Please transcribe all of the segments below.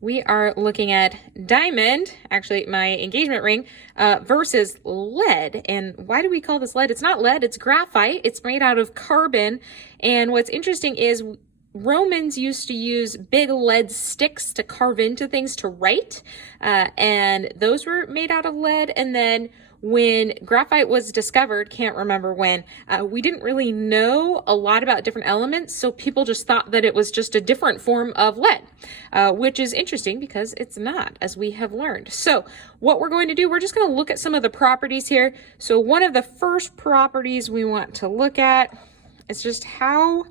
we are looking at diamond, actually my engagement ring, versus lead. And why do we call this lead? It's not lead, it's graphite. It's made out of carbon. And what's interesting is Romans used to use big lead sticks to carve into things to write, and those were made out of lead. And then when graphite was discovered, can't remember when, we didn't really know a lot about different elements, so people just thought that it was just a different form of lead, which is interesting because it's not, as we have learned. So what we're going to do, we're just going to look at some of the properties here. So one of the first properties we want to look at is just how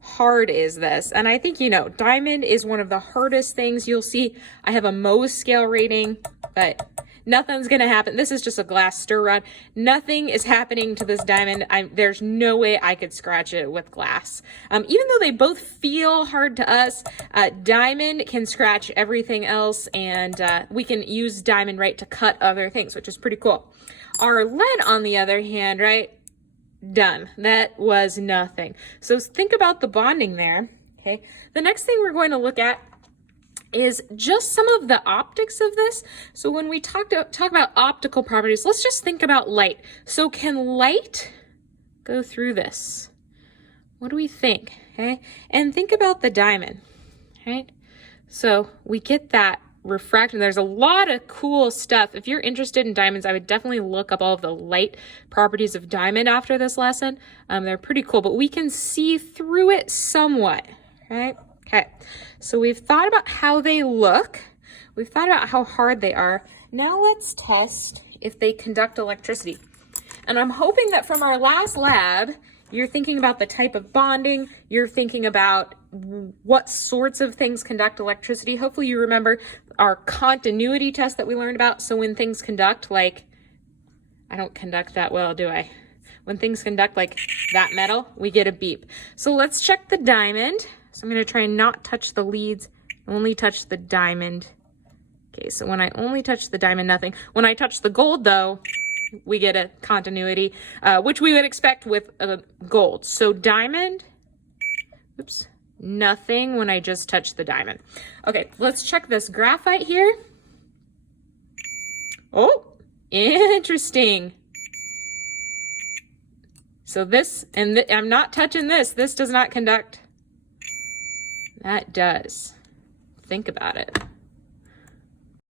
hard is this? And I think, you know, diamond is one of the hardest things. You'll see I have a Mohs scale rating, but nothing's gonna happen. This is just a glass stir run. Nothing is happening to this diamond. There's no way I could scratch it with glass. Even though they both feel hard to us, diamond can scratch everything else, and we can use diamond, right, to cut other things, which is pretty cool. Our lead, on the other hand, right, done. That was nothing. So think about the bonding there, okay? The next thing we're going to look at is just some of the optics of this. So when we talk about optical properties, let's just think about light. So can light go through this? What do we think? Okay, and think about the diamond, right? So we get that refraction. There's a lot of cool stuff. If you're interested in diamonds, I would definitely look up all of the light properties of diamond after this lesson. They're pretty cool, but we can see through it somewhat, right? Okay, so we've thought about how they look. We've thought about how hard they are. Now let's test if they conduct electricity. And I'm hoping that from our last lab, you're thinking about the type of bonding, you're thinking about what sorts of things conduct electricity. Hopefully you remember our continuity test that we learned about. So when things conduct, like, I don't conduct that well, do I? When things conduct like that metal, we get a beep. So let's check the diamond. So I'm gonna try and not touch the leads, only touch the diamond. Okay, so when I only touch the diamond, nothing. When I touch the gold though, we get a continuity, which we would expect with gold. So diamond, oops, nothing when I just touch the diamond. Okay, let's check this graphite here. Oh, interesting. So this, and I'm not touching this. This does not conduct. That does. Think about it.